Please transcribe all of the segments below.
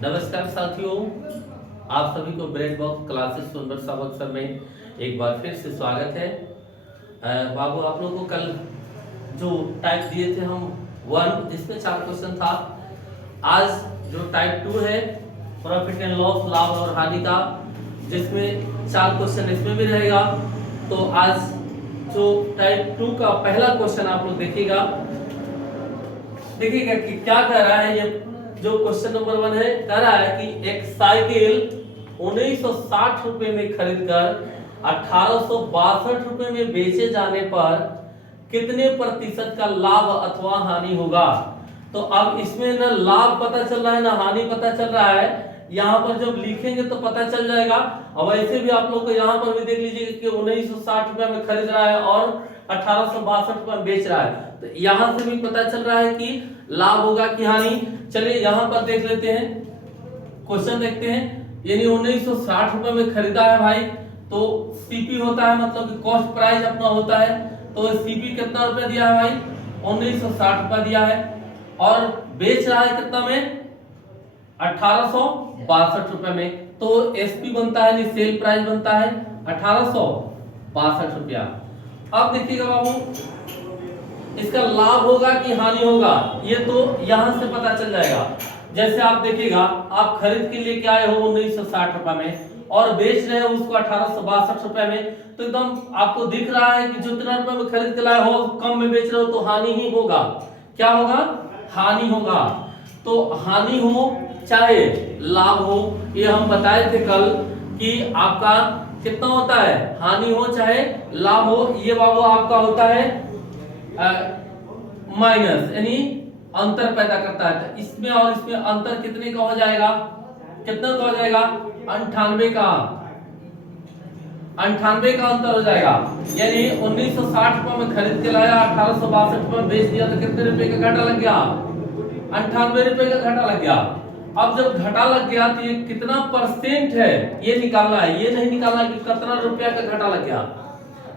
नमस्कार साथियों, आप सभी को ब्रेड बॉक्स क्लासेस सुंदर सबक सर में एक बार फिर से स्वागत है। बाबू आप लोगों को कल जो टाइप दिए थे हम 1 जिसमें 4 क्वेश्चन था। आज जो टाइप 2 है प्रॉफिट एंड लॉस, लाभ और हानि का, जिसमें 4 क्वेश्चन इसमें भी रहेगा। तो आज जो टाइप 2 का पहला क्वेश्चन आप लोग देखिएगा कि क्या कह रहा है। ये जो क्वेश्चन नंबर 1 है, कह रहा है कि एक साइकिल 1960 रुपए में खरीदकर 1862 रुपए में बेचे जाने पर कितने प्रतिशत का लाभ अथवा हानि होगा। तो अब इसमें ना लाभ पता चल रहा है ना हानि पता चल रहा है। यहाँ पर जब लिखेंगे तो पता चल जाएगा। अब ऐसे भी आप लोग को यहाँ पर भी देख लीजिए कि 1960 रुपए में खरीद रहा है और 1862 रुपए में बेच रहा है। तो यहाँ से भी पता चल रहा है कि लाभ होगा कि हानि। चलिए यहाँ पर देख लेते हैं, क्वेश्चन देखते हैं। यानी 1960 रुपए में खरीदा है भाई, तो सीपी होता है, मतलब कि कॉस्ट प्राइस अपना होता है। तो सीपी कितना रुपए दिया है भाई, 1960 रुपए दिया है, और बेच रहा है कितना में, 1862 रुपए में। तो एसपी बनता है, सेल प्राइस बनता है 1862 रुपया। अब देखिएगा बाबू, इसका लाभ होगा कि हानि होगा, ये तो यहां से पता चल जाएगा। जैसे आप देखिएगा, आप खरीद के लेके आए हो 1960 रुपए में और बेच रहे हो उसको 1862 रुपए में, तो एकदम आपको दिख रहा है कि जितना रुपए में खरीद के लाए हो कम में बेच रहे हो, तो हानि ही होगा। क्या होगा, हानि होगा। तो हानि हो चाहे लाभ हो, ये हम बताए थे कल कि आपका कितना होता है, हानि हो चाहे लाभ हो, ये बाबू आपका होता है माइनस, यानी अंतर पैदा करता है। तो इसमें और इसमें अंतर कितने का हो जाएगा, कितना का हो जाएगा, 98 का, 98 का अंतर हो जाएगा। यानी 1960 रुपए में खरीद के लाया, 1862 रुपए में बेच दिया, तो कितने रुपए का घाटा लग गया, 98 रुपए का घाटा लग गया। अब जब घाटा लग गया तो ये कितना परसेंट है ये निकालना है, ये नहीं निकालना कि कितना रुपया का घाटा लग गया,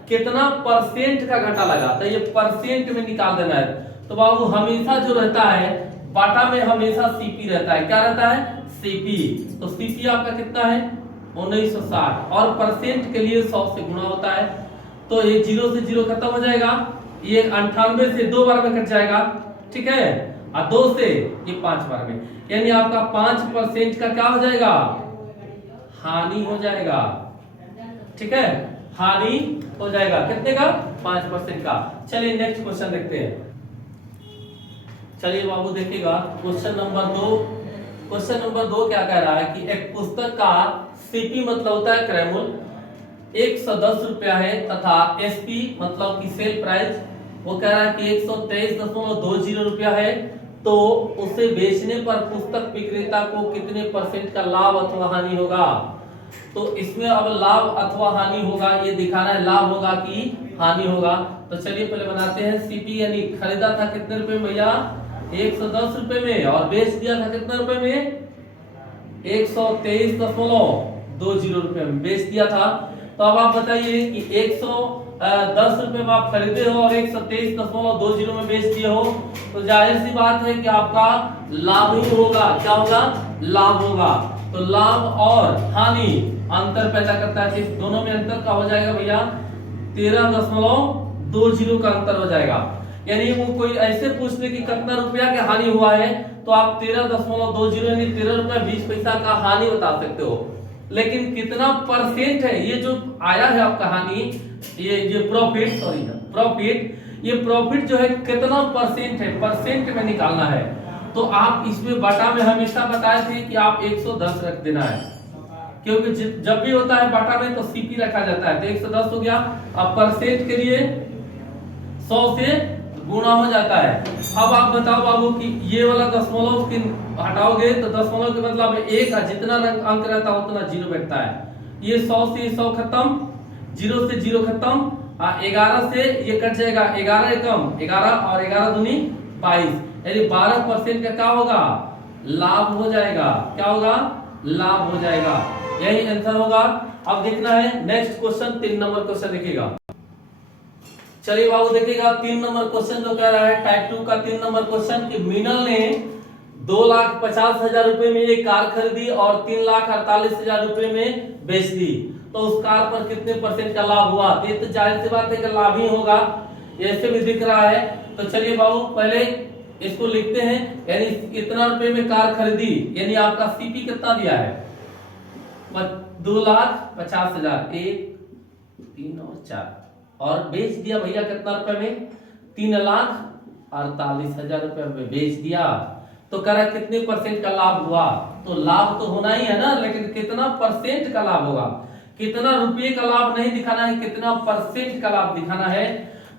कितना परसेंट का घाटा लगा, तो ये परसेंट में निकाल देना है। तो बाबू हमेशा जो रहता है बाटा में हमेशा सीपी रहता है। क्या रहता है, सीपी। तो सीपी आपका कितना है, 1960, और परसेंट के लिए 100 से गुणा होता है। तो ये 0 से 0 खत्म हो जाएगा, ये 98 से 2 बार में कट जाएगा, ठीक है, और 2 से ये 5 बार में, यानी आपका 5% का क्या हो जाएगा, हानि हो जाएगा, ठीक है, हानि हो जाएगा। कितने का, 5% का। चलिए नेक्स्ट क्वेश्चन देखते हैं। चलिए बाबू देखिएगा, क्वेश्चन नंबर 2। क्वेश्चन नंबर 2 क्या कह रहा है कि एक पुस्तक का सीपी मतलब होता है क्रय मूल्य 110 रुपया है, तथा एसपी मतलब कि सेल प्राइस वो कह रहा है कि 123.20 रुपया है। तो उसे बेचने पर पुस्तक विक्रेता को कितने परसेंट का लाभ अथवा हानि होगा। तो इसमें अब लाभ अथवा हानि होगा, ये दिखाना है लाभ होगा कि हानि होगा। तो चलिए पहले बनाते हैं। सीपी यानी खरीदा था कितने रुपए में भैया, 110 रुपए में, और बेच दिया था कितने रुपए में, 123.20 रुपए में बेच दिया था। तो अब आप बताइए कि 110 रुपए में आप खरीदे हो और 123.20 में बेच दिए हो, तो जाहिर सी बात है कि आपका लाभ ही होगा। क्या होगा, लाभ होगा। तो लाभ और हानि अंतर पैदा करता है, इस दोनों में अंतर का हो जाएगा भैया 13.20 का अंतर हो जाएगा। यानी वो कोई ऐसे पूछ ले कि कितना रुपया का हानि हुआ है, तो आप 13.20 यानी 13 रुपया 20 पैसा का हानि बता सकते हो। लेकिन कितना परसेंट है, ये जो आया है आपका हानि, ये प्रॉफिट, सॉरी प्रॉफिट, ये प्रॉफिट जो है कितना परसेंट है, परसेंट में निकालना है। तो आप इसमें बाटा में हमेशा बताए थे कि आप 110 रख देना है, क्योंकि जब भी होता है बाटा में तो सीपी रखा जाता है। तो 110 हो गया। अब परसेंट के लिए 100 से गुणा हो जाता है। अब आप बताओ बाबू कि ये वाला दशमलव की हटाओगे तो दशमलव के मतलब एक, जितना अंक रहता है उतना 0 बैठता है। ये 100 से 100 खत्म, 0 से 0 खत्म, 11 से ये कट जाएगा, 11 एकम 11 और 11 दूनी 22, यानी 12% का क्या होगा, लाभ हो जाएगा। क्या होगा, लाभ हो जाएगा। यही आंसर होगा। अब देखना है नेक्स्ट क्वेश्चन, 3 नंबर क्वेश्चन देखिएगा। चलिए बाबू देखिएगा 3 नंबर क्वेश्चन जो कह रहा है टाइप 2 का 3 नंबर क्वेश्चन कि मीनल ने 2,50,000 रुपए में ये कार खरीदी और 3,48,000 रुपए में बेच दी, तो उस कार पर कितने परसेंट का लाभ हुआ? ये तो जाहिर सी बात है कि लाभ ही होगा, ऐसे भी दिख रहा है। तो चलिए बाबू पहले इसको लिखते हैं, यानी इतना रुपए में कार खरीदी, यानी आपका सीपी कितना दिया है? 2,50,000, 1, 3 और 4, और बेच दिया भैया कितना रुपए में? 3,48,000 रुपए में बेच दिया। तो कह रहा कितने परसेंट का लाभ हुआ? तो लाभ तो होना ही है ना, लेकिन कितना परसेंट का लाभ होगा? कितना रुपये का लाभ नहीं दिखाना है, कितना परसेंट का लाभ दिखाना है।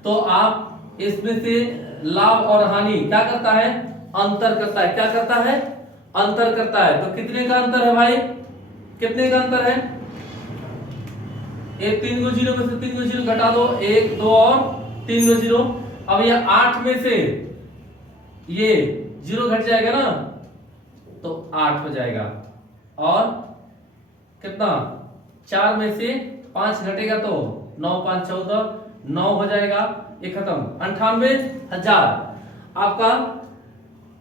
तो आप इसमें से लाभ और हानि क्या करता है? अंतर करता है। क्या करता है? अंतर करता है। तो कितने का अंतर है भाई? कितने का अंतर है? ये 3 को 0 में से 3 को 0 घटा दो, 1, 2 और 3 को 0। अब ये 8 में से ये 0 घट जाएगा ना, तो 8 हो जाएगा। और कितना? 4 में से 5 घटेगा तो 9, 5, 14, 9 हो जाएगा। ये खत्म। 98,000 आपका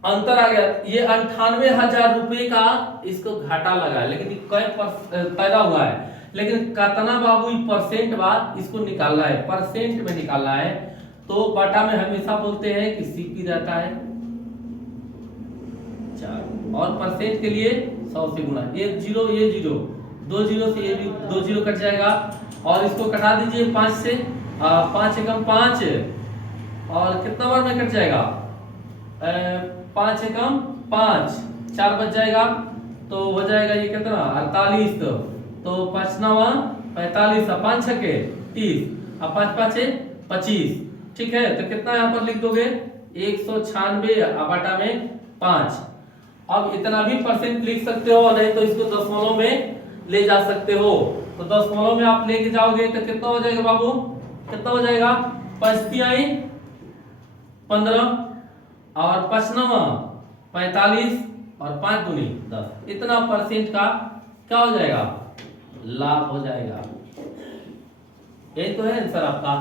अंतर आ गया। ये 98,000 रुपए का इसको घाटा लगा है, लेकिन पैदा हुआ है, लेकिन कितना बाबू परसेंट बाद इसको निकालना है, परसेंट में निकालना है। तो बाटा में हमेशा बोलते हैं कि सीपी रहता है 4, और परसेंट के लिए 100 से गुणा। ये 0, ये 0, 2 0 से ये भी 2 0 कट जाएगा, और इसको कटा दीजिए 5 से, 5 एकम 5, और कितना बार में कट जाएगा? 5 एकम 5, 4 बच जाएगा, तो हो जाएगा ये कितना? 48। तो 5 9 45, 5 छके 30, अब 5 5 25। ठीक है, तो कितना यहाँ पर लिख दोगे? 196 बाटा में 5। अब इतना भी परसेंट लिख सकते हो, नहीं तो इसको दशमलव में ले जा सकते हो। तो दशमलव में आप लेके जाओगे तो कितना हो जाएगा बाबू? कितना हो जाएगा? 5 तिहाई 15, और 5 9 45, और 5 दूनी 10। इतना परसेंट का क्या हो जाएगा? लाभ हो जाएगा। यही तो है आंसर आपका,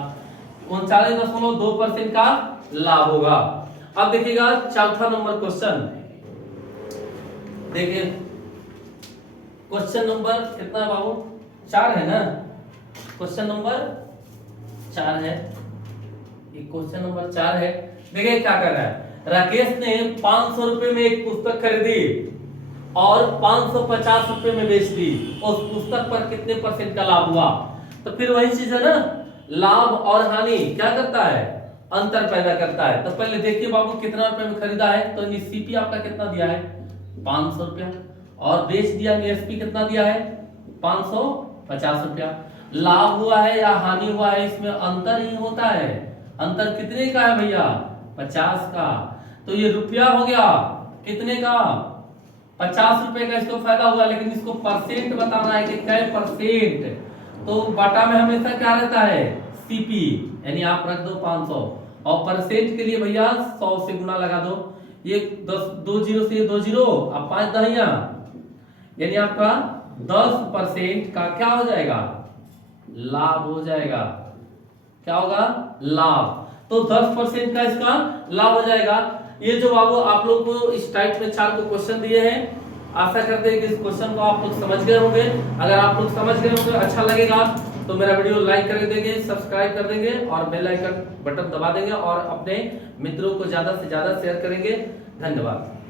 39.2% का लाभ होगा। अब देखिएगा चौथा नंबर क्वेश्चन। देखिए क्वेश्चन नंबर कितना है बाबू? 4 है ना? क्वेश्चन नंबर 4 है, ये क्वेश्चन नंबर 4 है। देखिए क्या कर रहा है। राकेश ने 500 रुपए में एक पुस्तक खरीदी और 550 रुपए में बेच दी, उस पुस्तक पर कितने परसेंट का लाभ हुआ? तो फिर वही चीज है ना, लाभ और हानि क्या करता है? अंतर पैदा करता है। तो पहले देखिए बाबू कितना रुपए में खरीदा है, तो सीपी आपका कितना दिया है? 500 रुपया, और बेच दिया एसपी कितना दिया है? 550 रुपया। लाभ हुआ है या हानि हुआ है, इसमें अंतर ही होता है। अंतर कितने का है भैया? 50 का। तो ये रुपया हो गया कितने का? 50 रुपए का इसको फायदा हुआ, लेकिन इसको परसेंट बताना है कि क्या परसेंट। तो बाटा में हमेशा क्या रहता है? सीपी, यानी आप रख दो 500, और परसेंट के लिए भैया 100 से गुना लगा दो। ये 2 0 से 2 0, अब 5 दहिया, यानी आपका 10% का क्या हो जाएगा? लाभ हो जाएगा। क्या होगा? लाभ। तो 10% का इसका लाभ हो जाएगा। ये जो बाबू आप लोग को इस टाइप में 4 को क्वेश्चन दिए हैं, आशा करते हैं कि इस क्वेश्चन को आप लोग समझ गए होंगे। अगर आप लोग समझ गए होंगे, अच्छा लगेगा तो मेरा वीडियो लाइक कर देंगे, सब्सक्राइब कर देंगे, और बेल आइकन बटन दबा देंगे, और अपने मित्रों को ज्यादा से ज्यादा शेयर करेंगे। धन्यवाद।